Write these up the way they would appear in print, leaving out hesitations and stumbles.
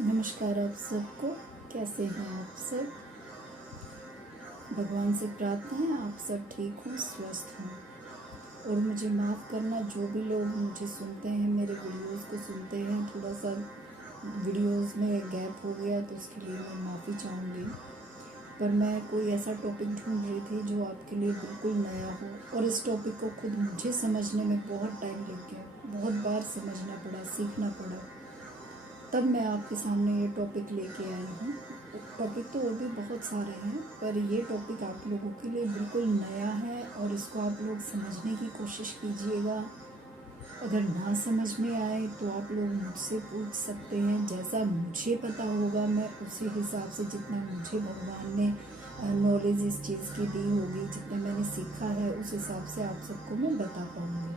नमस्कार आप सबको। कैसे हैं आप सब? भगवान से प्रार्थना है आप सब ठीक हों, स्वस्थ हों। और मुझे माफ़ करना, जो भी लोग मुझे सुनते हैं, मेरे वीडियोस को सुनते हैं, थोड़ा सा वीडियोस में गैप हो गया तो उसके लिए मैं माफ़ी चाहूँगी। पर मैं कोई ऐसा टॉपिक ढूंढ रही थी जो आपके लिए बिल्कुल नया हो, और इस टॉपिक को खुद मुझे समझने में बहुत टाइम लग गया, बहुत बार समझना पड़ा, सीखना पड़ा, तब मैं आपके सामने ये टॉपिक लेके आई हूँ। टॉपिक तो और भी बहुत सारे हैं, पर ये टॉपिक आप लोगों के लिए बिल्कुल नया है और इसको आप लोग समझने की कोशिश कीजिएगा। अगर ना समझ में आए तो आप लोग मुझसे पूछ सकते हैं। जैसा मुझे पता होगा मैं उसी हिसाब से, जितना मुझे भगवान ने नॉलेज इस चीज़ की दी होगी, जितना मैंने सीखा है, उस हिसाब से आप सबको मैं बता पाऊँगी।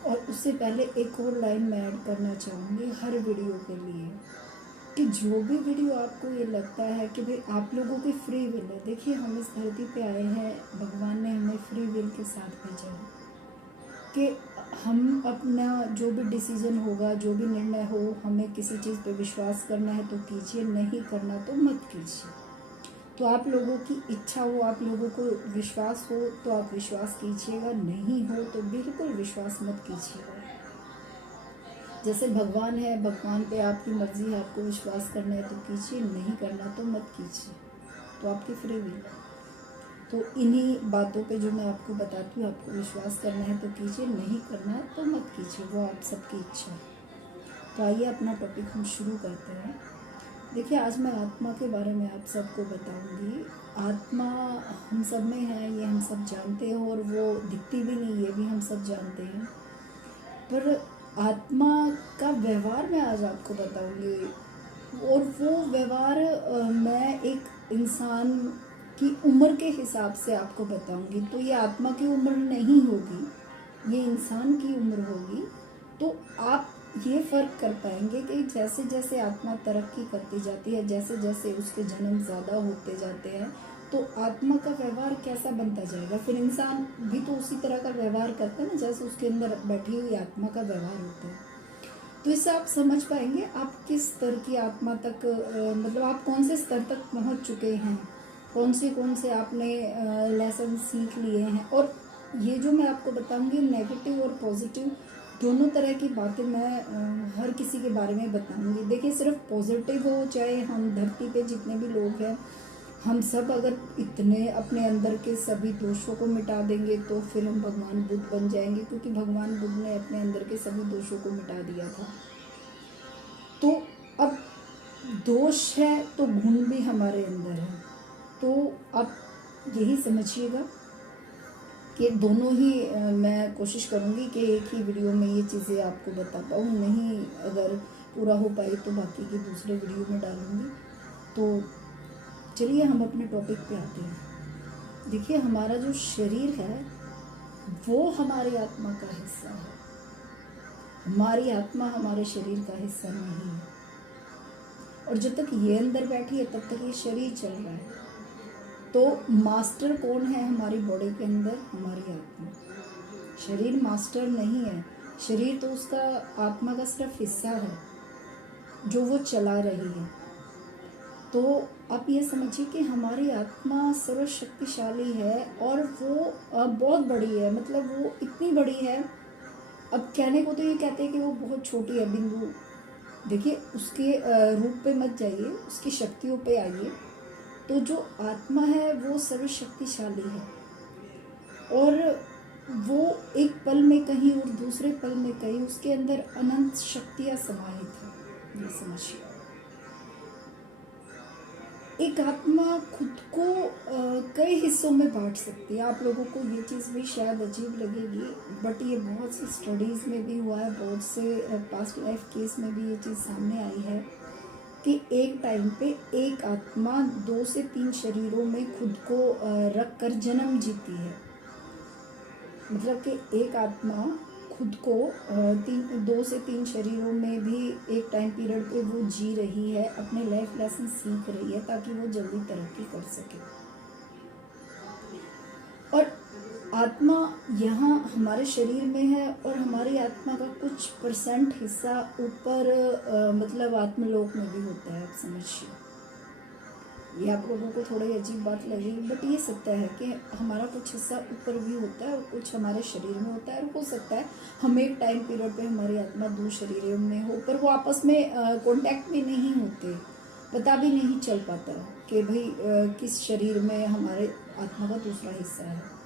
और उससे पहले एक और लाइन मैं ऐड करना चाहूँगी हर वीडियो के लिए, कि जो भी वीडियो आपको ये लगता है कि भाई आप लोगों की फ्री विल है। देखिए, हम इस धरती पे आए हैं, भगवान ने हमें फ्री विल के साथ भेजा है कि हम अपना जो भी डिसीजन होगा, जो भी निर्णय हो, हमें किसी चीज़ पे विश्वास करना है तो कीजिए, नहीं करना तो मत कीजिए। तो आप लोगों की इच्छा हो, आप लोगों को विश्वास हो तो आप विश्वास कीजिएगा, नहीं हो तो बिल्कुल विश्वास मत कीजिएगा। जैसे भगवान है, भगवान पे आपकी मर्ज़ी है, आपको विश्वास करना है तो कीजिए, नहीं करना तो मत कीजिए, तो आपकी फ्री विल है। तो इन्हीं बातों पे जो मैं आपको बताती हूँ, आपको विश्वास करना है तो कीजिए, नहीं करना है तो मत कीजिए, वो आप सबकी इच्छा है। तो आइए अपना टॉपिक हम शुरू करते हैं। देखिए, आज मैं आत्मा के बारे में आप सबको बताऊंगी। आत्मा हम सब में है, ये हम सब जानते हैं, और वो दिखती भी नहीं, ये भी हम सब जानते हैं। पर आत्मा का व्यवहार मैं आज आपको बताऊंगी, और वो व्यवहार मैं एक इंसान की उम्र के हिसाब से आपको बताऊंगी। तो ये आत्मा की उम्र नहीं होगी, ये इंसान की उम्र होगी। तो आप ये फ़र्क कर पाएंगे कि जैसे जैसे आत्मा तरक्की करती जाती है, जैसे जैसे उसके जन्म ज़्यादा होते जाते हैं, तो आत्मा का व्यवहार कैसा बनता जाएगा। फिर इंसान भी तो उसी तरह का व्यवहार करता है ना, जैसे उसके अंदर बैठी हुई आत्मा का व्यवहार होता है। तो इससे आप समझ पाएंगे आप किस स्तर की आत्मा तक, मतलब आप कौन से स्तर तक पहुंच चुके हैं, कौन से आपने लेसन सीख लिए हैं। और ये जो मैं आपको बताऊंगी, नेगेटिव और पॉजिटिव दोनों तरह की बातें मैं हर किसी के बारे में बताऊंगी। देखिए, सिर्फ पॉजिटिव हो, चाहे हम धरती पे जितने भी लोग हैं, हम सब अगर इतने अपने अंदर के सभी दोषों को मिटा देंगे तो फिर हम भगवान बुद्ध बन जाएंगे, क्योंकि भगवान बुद्ध ने अपने अंदर के सभी दोषों को मिटा दिया था। तो अब दोष है तो गुण भी हमारे अंदर है। तो आप यही समझिएगा कि दोनों ही मैं कोशिश करूँगी कि एक ही वीडियो में ये चीज़ें आपको बता पाऊँ। नहीं, अगर पूरा हो पाई तो बाकी की दूसरे वीडियो में डालूँगी। तो चलिए हम अपने टॉपिक पे आते हैं। देखिए, हमारा जो शरीर है वो हमारी आत्मा का हिस्सा है। हमारी आत्मा हमारे शरीर का हिस्सा नहीं है। और जब तक ये अंदर बैठी है तब तक ये शरीर चल रहा है। तो मास्टर कौन है हमारी बॉडी के अंदर? हमारी आत्मा। शरीर मास्टर नहीं है। शरीर तो उसका, आत्मा का सिर्फ हिस्सा है जो वो चला रही है। तो आप ये समझिए कि हमारी आत्मा सर्वशक्तिशाली है, और वो बहुत बड़ी है। मतलब वो इतनी बड़ी है, अब कहने को तो ये कहते हैं कि वो बहुत छोटी है, बिंदु। देखिए, उसके रूप पे मत जाइए, उसकी शक्तियों पे आइए। तो जो आत्मा है वो सर्वशक्तिशाली है, और वो एक पल में कहीं और दूसरे पल में कहीं, उसके अंदर अनंत शक्तियाँ समाहित है। ये समझिए, एक आत्मा खुद को कई हिस्सों में बांट सकती है। आप लोगों को ये चीज़ भी शायद अजीब लगेगी, बट ये बहुत सी स्टडीज़ में भी हुआ है, बहुत से पास्ट लाइफ केस में भी ये चीज़ सामने आई है कि एक टाइम पे एक आत्मा 2 से 3 शरीरों में खुद को रख कर जन्म जीती है। मतलब कि एक आत्मा खुद को 2 से 3 शरीरों में भी एक टाइम पीरियड पे वो जी रही है, अपने लाइफ लेसन सीख रही है ताकि वो जल्दी तरक्की कर सके। और आत्मा यहाँ हमारे शरीर में है और हमारी आत्मा का कुछ % हिस्सा ऊपर मतलब आत्मलोक में भी होता है। आप समझिए, ये आप लोगों को थोड़ी अजीब बात लगेगी, बट ये सत्य है कि हमारा कुछ हिस्सा ऊपर भी होता है और कुछ हमारे शरीर में होता है। और हो सकता है हम एक टाइम पीरियड पे हमारी आत्मा 2 शरीरों में हो, पर वो आपस में कांटेक्ट में नहीं होते, पता भी नहीं चल पाता कि भाई किस शरीर में हमारे आत्मा का दूसरा हिस्सा है।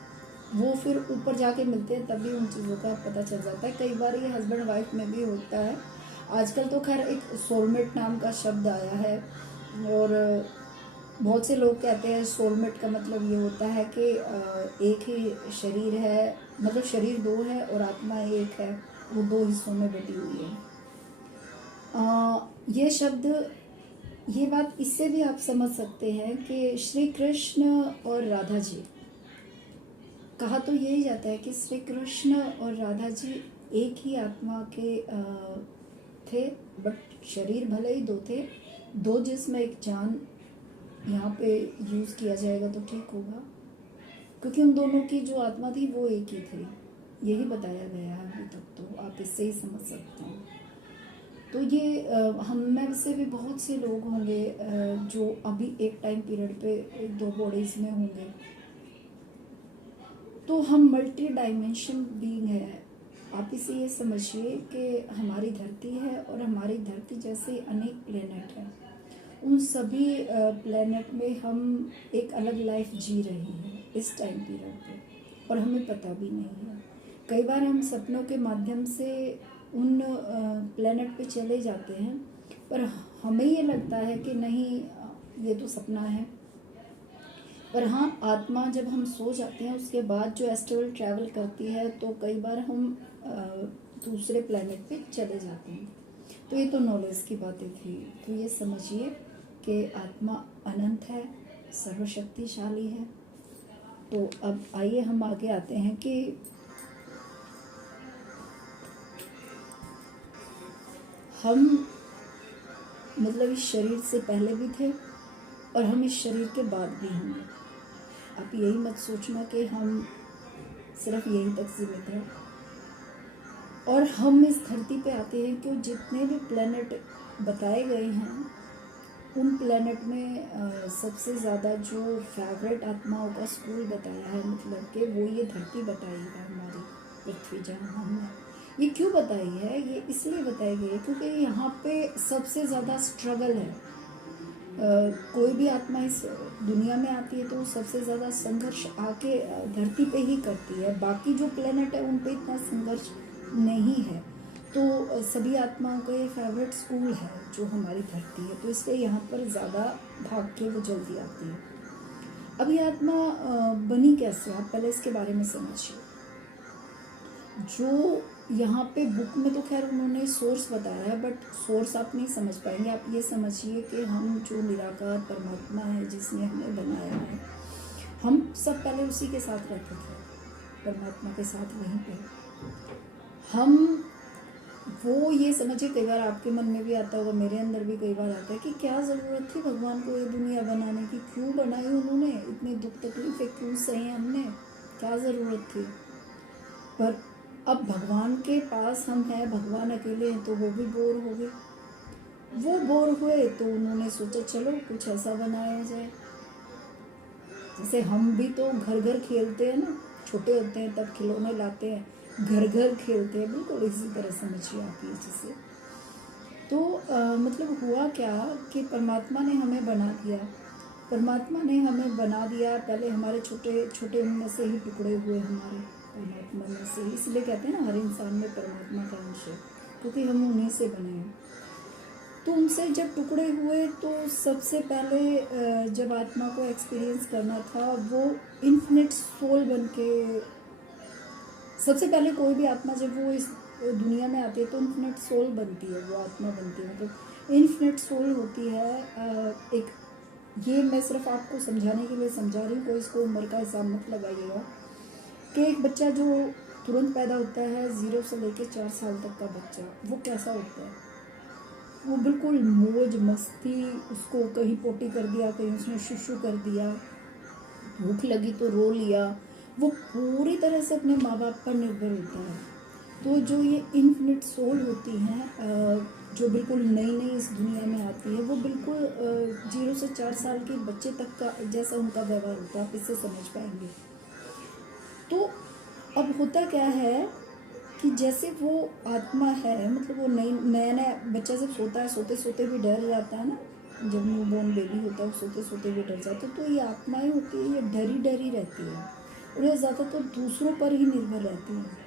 वो फिर ऊपर जाके मिलते हैं, तभी उन चीज़ों का पता चल जाता है। कई बार ये हस्बैंड वाइफ में भी होता है। आजकल तो खैर एक सोलमेट नाम का शब्द आया है, और बहुत से लोग कहते हैं सोलमेट का मतलब ये होता है कि एक ही शरीर है, मतलब शरीर 2 है और आत्मा एक है, वो 2 हिस्सों में बटी हुई है। ये शब्द, ये बात इससे भी आप समझ सकते हैं कि श्री कृष्ण और राधा जी, कहा तो यही जाता है कि श्री कृष्ण और राधा जी एक ही आत्मा के थे, बट शरीर भले ही 2 थे, 2 जिसमें एक जान यहाँ पे यूज़ किया जाएगा तो ठीक होगा, क्योंकि उन दोनों की जो आत्मा थी वो एक ही थी, यही बताया गया है अभी तक, तो आप इससे ही समझ सकते हैं। तो ये हम में से भी बहुत से लोग होंगे जो अभी एक टाइम पीरियड पे 2 बॉडीज़ में होंगे, तो हम मल्टी डायमेंशन बीइंग है। आप इसे ये समझिए कि हमारी धरती है और हमारी धरती जैसे अनेक प्लेनेट हैं, उन सभी प्लेनेट में हम एक अलग लाइफ जी रहे हैं इस टाइम पीरियड पे, और हमें पता भी नहीं है। कई बार हम सपनों के माध्यम से उन प्लेनेट पे चले जाते हैं, पर हमें ये लगता है कि नहीं, ये तो सपना है। पर हाँ, आत्मा जब हम सो जाते हैं उसके बाद जो एस्ट्रल ट्रैवल करती है, तो कई बार हम दूसरे प्लेनेट पे चले जाते हैं। तो ये तो नॉलेज की बातें थी। तो ये समझिए कि आत्मा अनंत है, सर्वशक्तिशाली है। तो अब आइए हम आगे आते हैं कि हम मतलब इस शरीर से पहले भी थे और हम इस शरीर के बाद भी होंगे। आप यही मत सोचना कि हम सिर्फ यहीं तक सीमित हैं। और हम इस धरती पे आते हैं कि जितने भी प्लेनेट बताए गए हैं, उन प्लेनेट में सबसे ज़्यादा जो फेवरेट आत्माओं का स्कूल बताया है, मतलब कि वो ये धरती बताई है, हमारी पृथ्वी जहाँ हम हैं। ये क्यों बताई है? ये इसलिए बताई गई है क्योंकि यहाँ पे सबसे ज़्यादा स्ट्रगल है। कोई भी आत्मा इस दुनिया में आती है तो सबसे ज़्यादा संघर्ष आके धरती पे ही करती है। बाकी जो प्लेनेट है उन पे इतना संघर्ष नहीं है। तो सभी आत्माओं का ये फेवरेट स्कूल है जो हमारी धरती है, तो इसलिए यहाँ पर ज़्यादा भाग के वो जल्दी आती है। अब ये आत्मा बनी कैसे, आप पहले इसके बारे में समझिए। जो यहाँ पे बुक में तो खैर उन्होंने सोर्स बताया है, बट सोर्स आप नहीं समझ पाएंगे। आप ये समझिए कि हम जो निराकार परमात्मा है जिसने हमें बनाया है, हम सब पहले उसी के साथ रहते थे, परमात्मा के साथ वहीं पे हम। वो ये समझिए, कई बार आपके मन में भी आता होगा, मेरे अंदर भी कई बार आता है कि क्या ज़रूरत थी भगवान को ये दुनिया बनाने की, क्यों बनाई उन्होंने, इतनी दुख तकलीफ़ें क्यों सही हमने, क्या ज़रूरत थी। पर अब भगवान के पास हम हैं, भगवान अकेले हैं, तो वो भी बोर हो गए। वो बोर हुए तो उन्होंने सोचा चलो कुछ ऐसा बनाया जाए। जैसे हम भी तो घर घर खेलते हैं ना, छोटे होते हैं तब खिलौने लाते हैं, घर घर खेलते हैं, बिल्कुल इसी तरह समझिए आप ये चीज़ें। तो मतलब हुआ क्या कि परमात्मा ने हमें बना दिया, परमात्मा ने हमें बना दिया। पहले हमारे छोटे छोटे उनमें से ही टुकड़े हुए, हमारे परमात्मा में से ही, इसलिए कहते हैं ना हर इंसान में परमात्मा का अंश है, क्योंकि हम उन्हीं से बने हैं। तो उनसे जब टुकड़े हुए तो सबसे पहले जब आत्मा को एक्सपीरियंस करना था, वो इन्फिनिट सोल बन के, सबसे पहले कोई भी आत्मा जब वो इस दुनिया में आती है तो इन्फिनिट सोल बनती है, वो आत्मा बनती है, मतलब इन्फिनिट सोल होती है। एक ये मैं सिर्फ आपको समझाने के लिए समझा रही हूँ, कोई इसको उम्र का हिसाब मत लगाइएगा। कि एक बच्चा जो तुरंत पैदा होता है, 0 से लेकर 4 साल तक का बच्चा, वो कैसा होता है, वो बिल्कुल मौज मस्ती, उसको कहीं पोटी कर दिया, कहीं उसने शुशु कर दिया, भूख लगी तो रो लिया, वो पूरी तरह से अपने माँ बाप पर निर्भर होता है। तो जो ये इन्फिनिट सोल होती हैं, जो बिल्कुल नई नई इस दुनिया में आती है, वो बिल्कुल 0 से 4 साल के बच्चे तक का जैसा उनका व्यवहार होता है, आप इससे समझ पाएंगे। तो अब होता क्या है कि जैसे वो आत्मा है, मतलब वो नई नया नया बच्चा जब सोता है, सोते सोते भी डर जाता है ना, जब न्यू बॉर्न बेबी होता है सोते सोते भी डर जाता है। तो ये आत्माएं होती है, ये डरी डरी रहती है और ये ज़्यादातर दूसरों पर ही निर्भर रहती है।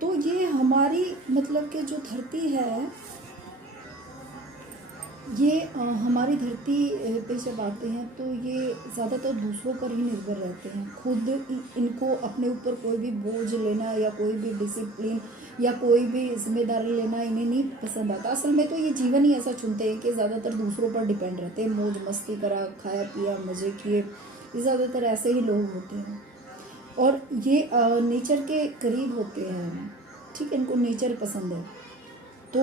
तो ये हमारी मतलब कि जो धरती है, ये हमारी धरती पे जब आते हैं तो ये ज़्यादातर दूसरों पर ही निर्भर रहते हैं। खुद इनको अपने ऊपर कोई भी बोझ लेना या कोई भी डिसिप्लिन या कोई भी जिम्मेदारी लेना इन्हें नहीं पसंद आता। असल में तो ये जीवन ही ऐसा चुनते हैं कि ज़्यादातर दूसरों पर डिपेंड रहते हैं, मौज मस्ती करा, खाया पिया, मज़े किए, ये ज़्यादातर ऐसे ही लोग होते हैं। और ये नेचर के करीब होते हैं, ठीक है, इनको नेचर पसंद है। तो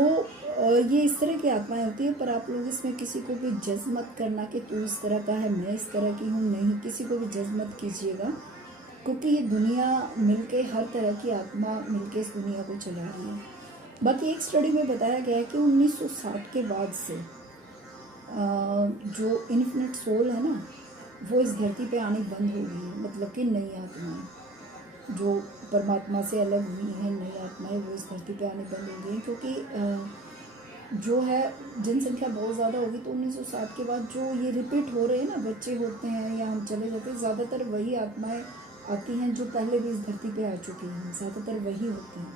ये इस तरह की आत्माएं होती है। पर आप लोग इसमें किसी को भी जज मत करना कि तू इस तरह का है, मैं इस तरह की हूँ, नहीं, किसी को भी जज मत कीजिएगा, क्योंकि ये दुनिया मिलके, हर तरह की आत्मा मिलके इस दुनिया को चला रही है। बाकी एक स्टडी में बताया गया है कि 1960 के बाद से जो इन्फिनिट सोल है ना, वो इस धरती पे आनी बंद हो गई है। मतलब कि नई आत्माएं जो परमात्मा से अलग हुई हैं, नई आत्माएं, वो इस धरती पे आनी बंद हो गई हैं, क्योंकि जो है जनसंख्या बहुत ज़्यादा होगी। तो 1960 के बाद जो ये रिपीट हो रहे हैं ना, बच्चे होते हैं या हम चले जाते हैं, ज़्यादातर वही आत्माएं आती हैं जो पहले भी इस धरती पे आ चुकी हैं, ज़्यादातर वही होते हैं।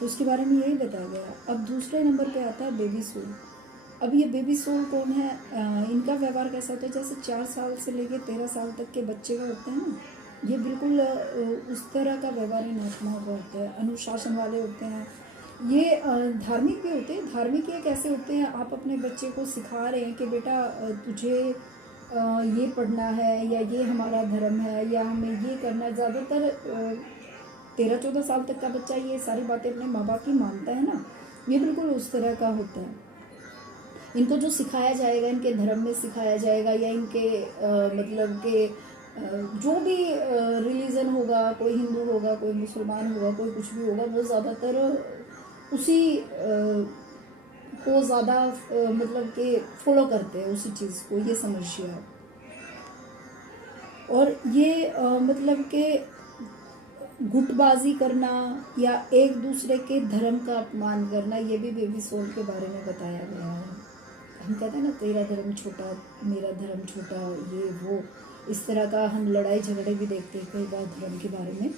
तो उसके बारे में यही बताया गया। अब दूसरे नंबर पे आता है बेबी सोल। अब ये बेबी सोल कौन है? इनका व्यवहार कैसा होता है? जैसे 4 साल से लेके 13 साल तक के बच्चे का होते हैं ना, ये बिल्कुल उस तरह का व्यवहार इन आत्माओं का होता है। अनुशासन वाले होते हैं ये, धार्मिक भी होते हैं। धार्मिक ये कैसे होते हैं? आप अपने बच्चे को सिखा रहे हैं कि बेटा तुझे ये पढ़ना है, या ये हमारा धर्म है, या हमें ये करना है। ज़्यादातर 13-14 साल तक का बच्चा ये सारी बातें अपने माँ बाप की मानता है ना, ये बिल्कुल उस तरह का होता है। इनको जो सिखाया जाएगा, इनके धर्म में सिखाया जाएगा, या इनके मतलब के जो भी रिलीजन होगा, कोई हिंदू होगा, कोई मुसलमान होगा, कोई कुछ भी होगा, वो ज़्यादातर उसी को ज़्यादा मतलब कि फॉलो करते हैं उसी चीज़ को, ये समझिए आप। और ये मतलब के गुटबाजी करना या एक दूसरे के धर्म का अपमान करना, ये भी बेबी सोल के बारे में बताया गया है। हम कहते हैं ना, तेरा धर्म छोटा, मेरा धर्म छोटा, ये वो, इस तरह का हम लड़ाई झगड़े भी देखते हैं कई बार धर्म के बारे में।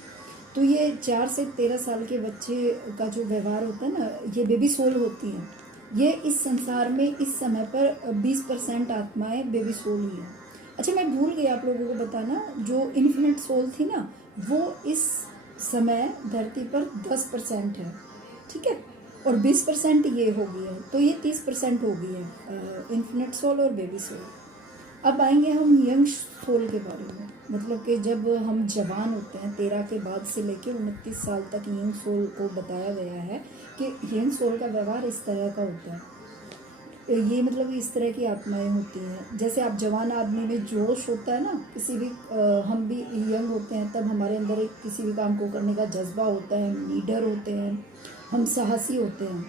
तो ये 4 से 13 साल के बच्चे का जो व्यवहार होता है ना, ये बेबी सोल होती हैं। ये इस संसार में इस समय पर 20% आत्माएं बेबी सोल ही हैं। अच्छा, मैं भूल गई आप लोगों को बताना, जो इन्फिनिट सोल थी ना, वो इस समय धरती पर 10% है, ठीक है, और 20% ये हो गई है, तो ये 30% हो गई है इन्फिनिट सोल और बेबी सोल। अब आएंगे हम यंग सोल के बारे में। मतलब कि जब हम जवान होते हैं, 13 के बाद से लेकर 29 साल तक यंग सोल को बताया गया है कि यंग सोल का व्यवहार इस तरह का होता है। ये मतलब इस तरह की आत्माएं होती हैं। जैसे आप जवान आदमी में जोश होता है ना, किसी भी हम भी यंग होते हैं, तब हमारे अंदर एक किसी भी काम को करने का जज्बा होता है, हम लीडर होते हैं, हम साहसी होते हैं।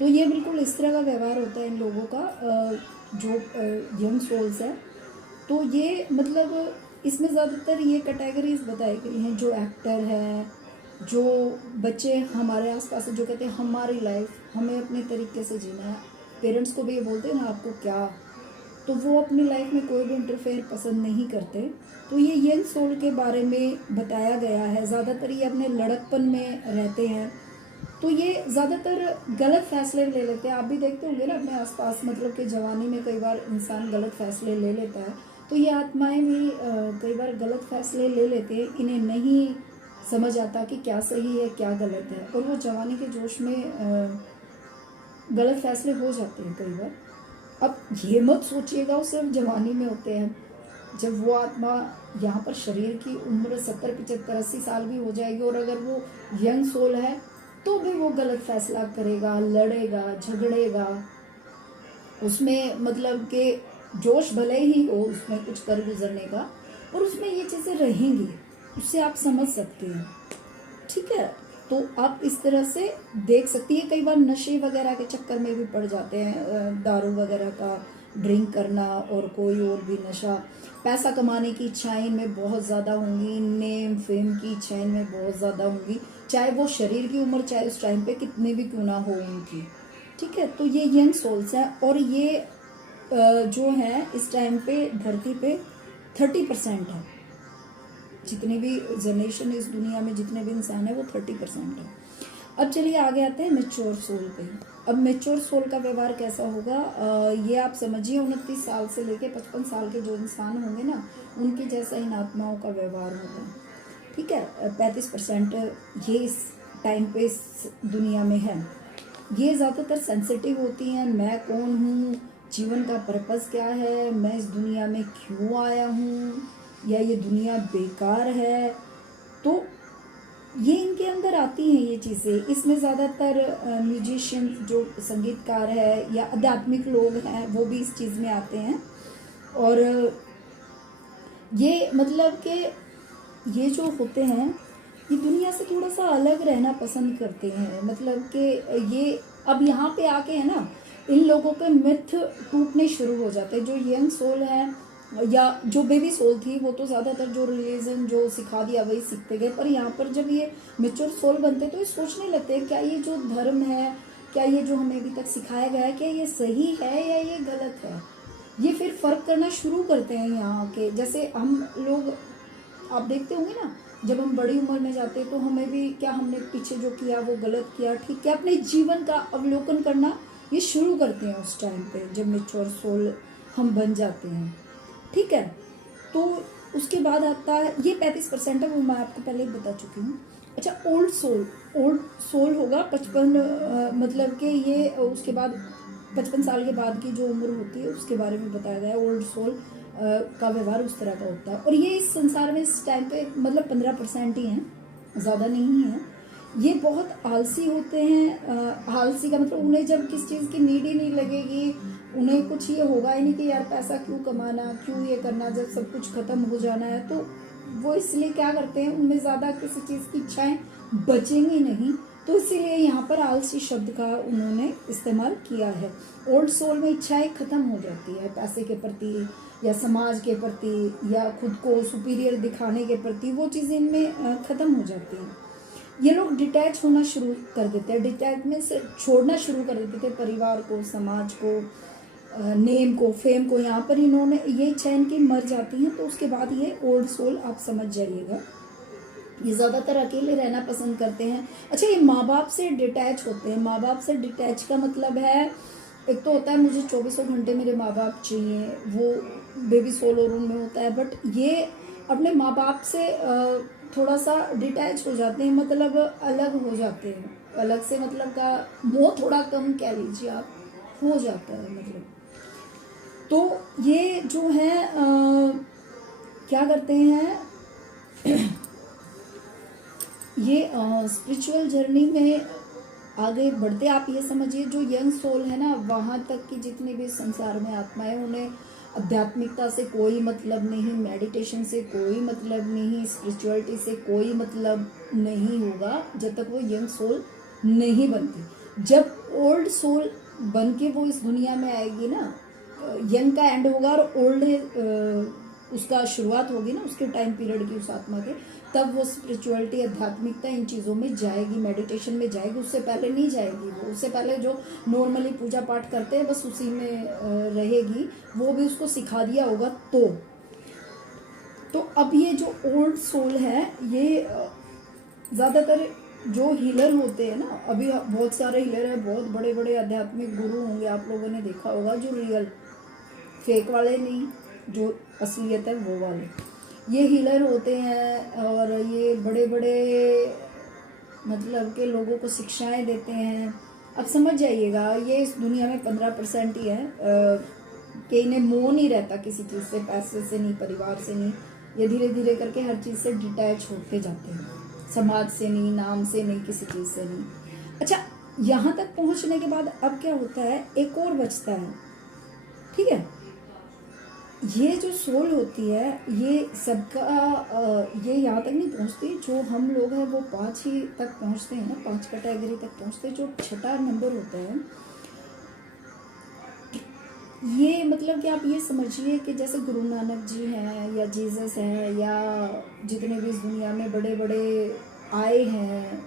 तो ये बिल्कुल इस तरह का व्यवहार होता है इन लोगों का, जो यंग सोल्स है। तो ये मतलब इसमें ज़्यादातर ये कैटेगरीज बताई गई हैं, जो एक्टर है, जो बच्चे हमारे आसपास जो कहते हैं हमारी लाइफ हमें अपने तरीके से जीना है। पेरेंट्स को भी ये बोलते हैं ना, आपको क्या, तो वो अपनी लाइफ में कोई भी इंटरफेयर पसंद नहीं करते। तो ये यंग सोल के बारे में बताया गया है। ज़्यादातर ये अपने लड़कपन में रहते हैं, तो ये ज़्यादातर गलत फैसले ले लेते हैं। आप भी देखते होंगे ना अपने आसपास, मतलब कि जवानी में कई बार इंसान गलत फैसले ले लेता है। तो ये आत्माएं भी कई बार गलत फैसले ले लेते हैं, इन्हें नहीं समझ आता कि क्या सही है क्या गलत है, और वो जवानी के जोश में गलत फैसले हो जाते हैं कई बार। अब ये मत सोचिएगा वो सिर्फ जवानी में होते हैं। जब वो आत्मा यहाँ पर शरीर की उम्र 70, 75, 80 साल भी हो जाएगी, और अगर वो यंग सोल है तो भी वो गलत फैसला करेगा, लड़ेगा, झगड़ेगा। उसमें मतलब कि जोश भले ही हो उसमें कुछ कर गुजरने का, और उसमें ये चीज़ें रहेंगी। उससे आप समझ सकते हैं। ठीक है, तो आप इस तरह से देख सकती है। कई बार नशे वगैरह के चक्कर में भी पड़ जाते हैं, दारू वगैरह का ड्रिंक करना और कोई और भी नशा। पैसा कमाने की इच्छाएं इनमें बहुत ज़्यादा होंगी, नेम फेम की इच्छाएं इनमें बहुत ज़्यादा होंगी, चाहे वो शरीर की उम्र चाहे उस टाइम पे कितने भी क्यों ना हो उनकी। ठीक है, तो ये यंग सोल्स हैं और ये जो है इस टाइम पे धरती पे 30% है। जितने भी जनरेशन इस दुनिया में जितने भी इंसान है वो 30% है। अब चलिए आगे आते हैं मेच्योर सोल पे। अब मेच्योर सोल का व्यवहार कैसा होगा, ये आप समझिए 29 साल से लेके 55 साल के जो इंसान होंगे ना, उनके जैसा इन आत्माओं का व्यवहार होगा। ठीक है, 35% ये इस टाइम पे इस दुनिया में है। ये ज़्यादातर सेंसिटिव होती हैं, मैं कौन हूँ, जीवन का पर्पस क्या है, मैं इस दुनिया में क्यों आया हूँ, या ये दुनिया बेकार है। तो ये इनके अंदर आती हैं ये चीज़ें। इसमें ज़्यादातर म्यूजिशियन जो संगीतकार है या आध्यात्मिक लोग हैं वो भी इस चीज़ में आते हैं। और ये मतलब कि ये जो होते हैं ये दुनिया से थोड़ा सा अलग रहना पसंद करते हैं। मतलब कि ये अब यहाँ पे आके है ना, इन लोगों के मिथ टूटने शुरू हो जाते हैं। जो यंग सोल है या जो बेबी सोल थी वो तो ज़्यादातर जो रिलीजन जो सिखा दिया वही सीखते गए, पर यहाँ पर जब ये मेच्योर सोल बनते तो ये सोचने लगते हैं क्या ये जो धर्म है, क्या ये जो हमें अभी तक सिखाया गया है, क्या ये सही है या ये गलत है। ये फिर फ़र्क करना शुरू करते हैं यहाँ के। जैसे हम लोग आप देखते होंगे ना, जब हम बड़ी उम्र में जाते हैं तो हमें भी क्या हमने पीछे जो किया वो गलत किया ठीक किया, अपने जीवन का अवलोकन करना ये शुरू करते हैं उस टाइम पे जब मेच्योर सोल हम बन जाते हैं। ठीक है, तो उसके बाद आता है ये 35% है, वो मैं आपको पहले ही बता चुकी हूँ। अच्छा, ओल्ड सोल होगा 55, मतलब कि ये उसके बाद 55 साल के बाद की जो उम्र होती है उसके बारे में बताया गया है। ओल्ड सोल का व्यवहार उस तरह का होता है और ये इस संसार में इस टाइम पे मतलब 15% ही हैं, ज़्यादा नहीं है। ये बहुत आलसी होते हैं। आलसी का मतलब उन्हें जब किस चीज़ की नीड ही नहीं लगेगी, उन्हें कुछ ये होगा ही नहीं कि यार पैसा क्यों कमाना, क्यों ये करना, जब सब कुछ ख़त्म हो जाना है तो वो इसलिए क्या करते हैं, उनमें ज़्यादा किसी चीज़ की इच्छाएं बचेंगी नहीं, तो इसीलिए यहाँ पर आलसी शब्द का उन्होंने इस्तेमाल किया है। ओल्ड सोल में इच्छाएं ख़त्म हो जाती है, पैसे के प्रति या समाज के प्रति या खुद को सुपीरियर दिखाने के प्रति, वो चीज़ें इनमें ख़त्म हो जाती हैं। ये लोग डिटैच होना शुरू कर देते हैं, डिटैचमेंट से छोड़ना शुरू कर देते थे परिवार को, समाज को, नेम को, फेम को। यहाँ पर इन्होंने ये इच्छाएं इनकी मर जाती हैं, तो उसके बाद ये ओल्ड सोल आप समझ जाइएगा, ये ज़्यादातर अकेले रहना पसंद करते हैं। अच्छा, ये माँ बाप से डिटैच होते हैं। माँ बाप से डिटैच का मतलब है, एक तो होता है मुझे 24 घंटे मेरे माँ बाप चाहिए, वो बेबी सोल और उनमें होता है, बट ये अपने माँ बाप से थोड़ा सा डिटैच हो जाते हैं, मतलब अलग हो जाते हैं। अलग से मतलब का मोह थोड़ा कम कह लीजिए आप, हो जाता है मतलब। तो ये जो है क्या करते हैं ये स्पिरिचुअल जर्नी में आगे बढ़ते, आप ये समझिए जो यंग सोल है ना, वहाँ तक की जितने भी संसार में आत्माएं, उन्हें आध्यात्मिकता से कोई मतलब नहीं, मेडिटेशन से कोई मतलब नहीं, स्पिरिचुअलिटी से कोई मतलब नहीं होगा जब तक वो यंग सोल नहीं बनती। जब ओल्ड सोल बन के वो इस दुनिया में आएगी ना, यंग का एंड होगा और ओल्ड उसका शुरुआत होगी ना, उसके टाइम पीरियड की उस आत्मा के, तब वो स्पिरिचुअलिटी, आध्यात्मिकता इन चीज़ों में जाएगी, मेडिटेशन में जाएगी। उससे पहले नहीं जाएगी वो, उससे पहले जो नॉर्मली पूजा पाठ करते हैं बस उसी में रहेगी, वो भी उसको सिखा दिया होगा। तो अब ये जो ओल्ड सोल है, ये ज़्यादातर जो हीलर होते हैं ना, अभी बहुत सारे हीलर हैं, बहुत बड़े बड़े आध्यात्मिक गुरु होंगे, आप लोगों ने देखा होगा, जो रियल फेक वाले नहीं, जो असलियत है वो वाले, ये हीलर होते हैं और ये बड़े बड़े मतलब के लोगों को शिक्षाएं देते हैं। अब समझ जाइएगा, ये इस दुनिया में 15% ही है कि इन्हें मोह नहीं रहता किसी चीज़ से, पैसे से नहीं, परिवार से नहीं, ये धीरे धीरे करके हर चीज़ से डिटैच होते जाते हैं, समाज से नहीं, नाम से नहीं, किसी चीज़ से नहीं। अच्छा, यहाँ तक पहुँचने के बाद अब क्या होता है, एक और बचता है। ठीक है, ये जो सोल होती है ये सबका ये यहाँ तक नहीं पहुँचती। जो हम लोग हैं वो 5 ही तक पहुँचते हैं ना, 5 कैटेगरी तक पहुँचते हैं। जो छठा नंबर होता है ये मतलब कि आप ये समझिए कि जैसे गुरु नानक जी हैं या जीसस हैं या जितने भी इस दुनिया में बड़े बड़े आए हैं,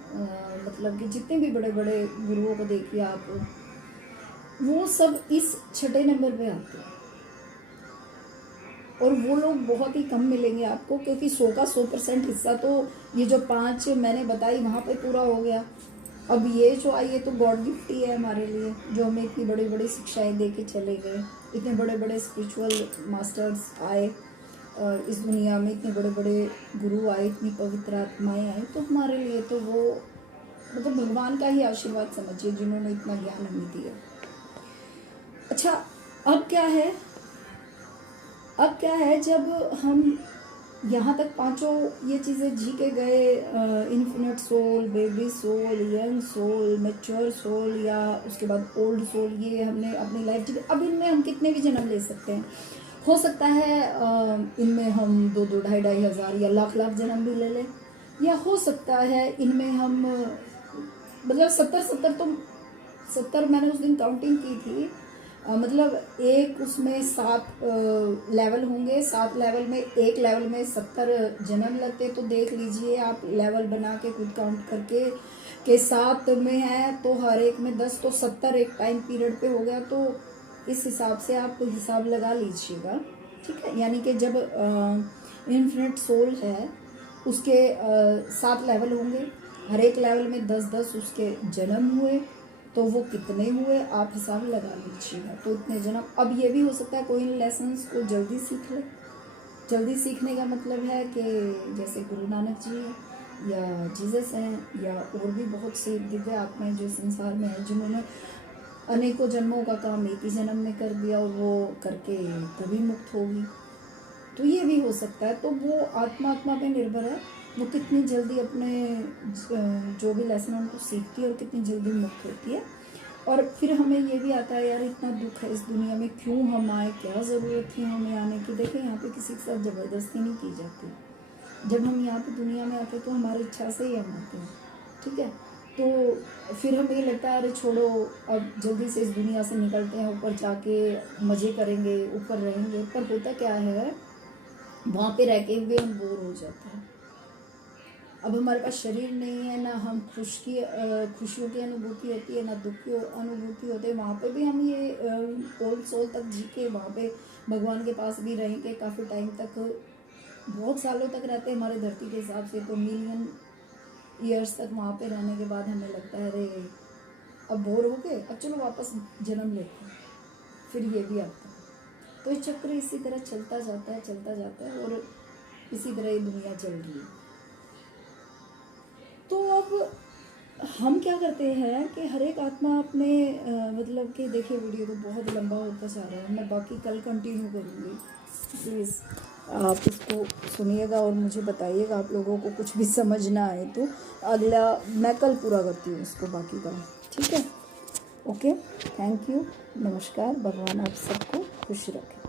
मतलब कि जितने भी बड़े बड़े गुरुओं को देखिए आप, वो सब इस छठे नंबर पे आते हैं। और वो लोग बहुत ही कम मिलेंगे आपको, क्योंकि 100 का 100% हिस्सा तो ये जो 5 मैंने बताई वहाँ पे पूरा हो गया। अब ये जो आई है तो गॉड गिफ्ट ही है हमारे लिए, जो हमें इतनी बड़ी बड़ी शिक्षाएं दे के चले गए। इतने बड़े बड़े स्पिरिचुअल मास्टर्स आए इस दुनिया में, इतने बड़े बड़े गुरु आए, इतनी पवित्र आत्माएं आई, तो हमारे लिए तो वो मतलब भगवान का ही आशीर्वाद समझिए जिन्होंने इतना ज्ञान हमें दिया। अच्छा, अब क्या है जब हम यहाँ तक पांचों ये चीज़ें जी के गए, infinite soul, baby soul, young soul, mature soul, या उसके बाद ओल्ड सोल, ये हमने अपनी लाइफ जी। अब इनमें हम कितने भी जन्म ले सकते हैं। हो सकता है इनमें हम 2-2, 2,500, 1,000 या लाख जन्म भी ले लें, या हो सकता है इनमें हम मतलब 70 मैंने उस दिन काउंटिंग की थी, मतलब एक उसमें 7 लेवल होंगे। 7 लेवल में एक लेवल में 70 जन्म लगते, तो देख लीजिए आप लेवल बना के खुद काउंट करके कि 7 में है तो हर एक में 10, तो 70 एक टाइम पीरियड पे हो गया। तो इस हिसाब से आप हिसाब लगा लीजिएगा, ठीक है। यानी कि जब इन्फिनिट सोल है उसके 7 लेवल होंगे, हर एक लेवल में 10-10 उसके जन्म हुए, तो वो कितने हुए आप हिसाब लगा लीजिएगा। तो इतने जन्म। अब ये भी हो सकता है कोई इन लेसन्स को जल्दी सीख ले। जल्दी सीखने का मतलब है कि जैसे गुरु नानक जी या जीसस हैं या और भी बहुत सी दिव्य आत्माएं जो संसार में हैं, जिन्होंने अनेकों जन्मों का काम एक ही जन्म में कर दिया और वो करके कभी मुक्त होगी। तो ये भी हो सकता है। तो वो आत्मा पे निर्भर है, वो कितनी जल्दी अपने जो भी लेसन उनको सीखती है और कितनी जल्दी मुक्त होती है। और फिर हमें ये भी आता है यार इतना दुख है इस दुनिया में, क्यों हम आए, क्या ज़रूरत थी हमें आने की। देखिए यहाँ पे किसी के साथ ज़बरदस्ती नहीं की जाती। जब हम यहाँ पे दुनिया में आते तो हमारी इच्छा से ही हम आते हैं, ठीक है। तो फिर हमें ये लगता है अरे छोड़ो, अब जल्दी से इस दुनिया से निकलते हैं, ऊपर जाके मज़े करेंगे, ऊपर रहेंगे। पर होता क्या है, वहाँ पे रह के भी हम बोर हो जाते हैं। अब हमारे पास शरीर नहीं है, ना हम खुशियों की अनुभूति होती है, ना दुख की अनुभूति होती है। वहाँ पे भी हम ये ओल्ड सोल तक जी के वहाँ पे भगवान के पास भी रहेंगे काफ़ी टाइम तक, बहुत सालों तक रहते हैं हमारे धरती के हिसाब से, तो मिलियन ईयर्स तक वहाँ पे रहने के बाद हमें लगता है अरे अब बोर हो गए, अब चलो वापस जन्म लेते हैं। फिर ये भी आता है। तो ये चक्र इसी तरह चलता जाता है और इसी तरह ये दुनिया चल रही है। तो अब हम क्या करते हैं कि हर एक आत्मा अपने मतलब कि देखिए वीडियो तो बहुत लंबा होता जा रहा है, मैं बाकी कल कंटिन्यू करूँगी। प्लीज़ आप इसको सुनिएगा और मुझे बताइएगा आप लोगों को कुछ भी समझ ना आए तो अगला मैं कल पूरा करती हूँ इसको बाकी का, ठीक है। ओके, थैंक यू, नमस्कार। भगवान आप सबको खुश रखें।